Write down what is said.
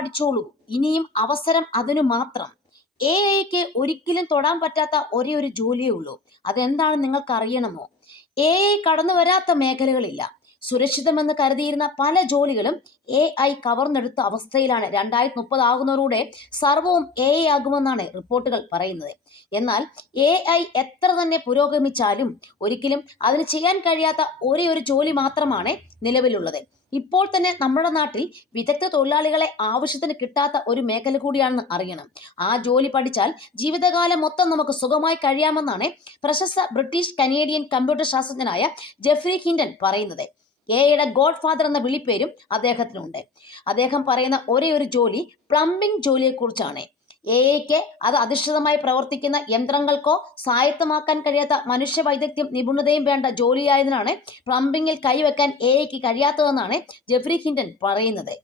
പഠിച്ചോളൂ, ഇനിയും അവസരം അതിനു മാത്രം. AI ഒരിക്കലും തൊടാൻ പറ്റാത്ത ഒരേ ഒരു ജോലിയേ ഉള്ളൂ. അതെന്താണ് നിങ്ങൾക്ക് അറിയണമോ? AI കടന്നു വരാത്ത മേഖലകളില്ല. സുരക്ഷിതമെന്ന് കരുതിയിരുന്ന പല ജോലികളും AI കവർന്നെടുത്ത അവസ്ഥയിലാണ്. 2030 ആകുന്നതോടെ സർവവും AI ആകുമെന്നാണ് റിപ്പോർട്ടുകൾ പറയുന്നത്. എന്നാൽ AI എത്ര തന്നെ പുരോഗമിച്ചാലും ഒരിക്കലും അതിന് ചെയ്യാൻ കഴിയാത്ത ഒരേ ഒരു ജോലി മാത്രമാണ് നിലവിലുള്ളത്. ഇപ്പോൾ തന്നെ നമ്മുടെ നാട്ടിൽ വിദഗ്ധ തൊഴിലാളികളെ ആവശ്യത്തിന് കിട്ടാത്ത ഒരു മേഖല കൂടിയാണെന്ന് അറിയണം. ആ ജോലി പഠിച്ചാൽ ജീവിതകാലം മൊത്തം നമുക്ക് സുഖമായി കഴിയാമെന്നാണ് പ്രശസ്ത ബ്രിട്ടീഷ് കനേഡിയൻ കമ്പ്യൂട്ടർ ശാസ്ത്രജ്ഞനായ ജെഫ്രി ഹിൻഡൻ പറയുന്നത്. AI ഗോഡ് ഫാദർ എന്ന വിളിപ്പേരും അദ്ദേഹത്തിനുണ്ട്. അദ്ദേഹം പറയുന്ന ഒരേ ഒരു ജോലി പ്ലംബിംഗ് ജോലിയെക്കുറിച്ചാണ്. AI അത് അധിഷ്ഠിതമായി പ്രവർത്തിക്കുന്ന യന്ത്രങ്ങൾക്കോ സ്വായത്തമാക്കാൻ കഴിയാത്ത മനുഷ്യ വൈദഗ്ധ്യം നിപുണതയും വേണ്ട ജോലിയായതിനാണ് പ്ലംബിങ്ങിൽ കൈവെക്കാൻ AI കഴിയാത്തതെന്നാണ് ജെഫ്രി ഹിൻഡൻ പറയുന്നത്.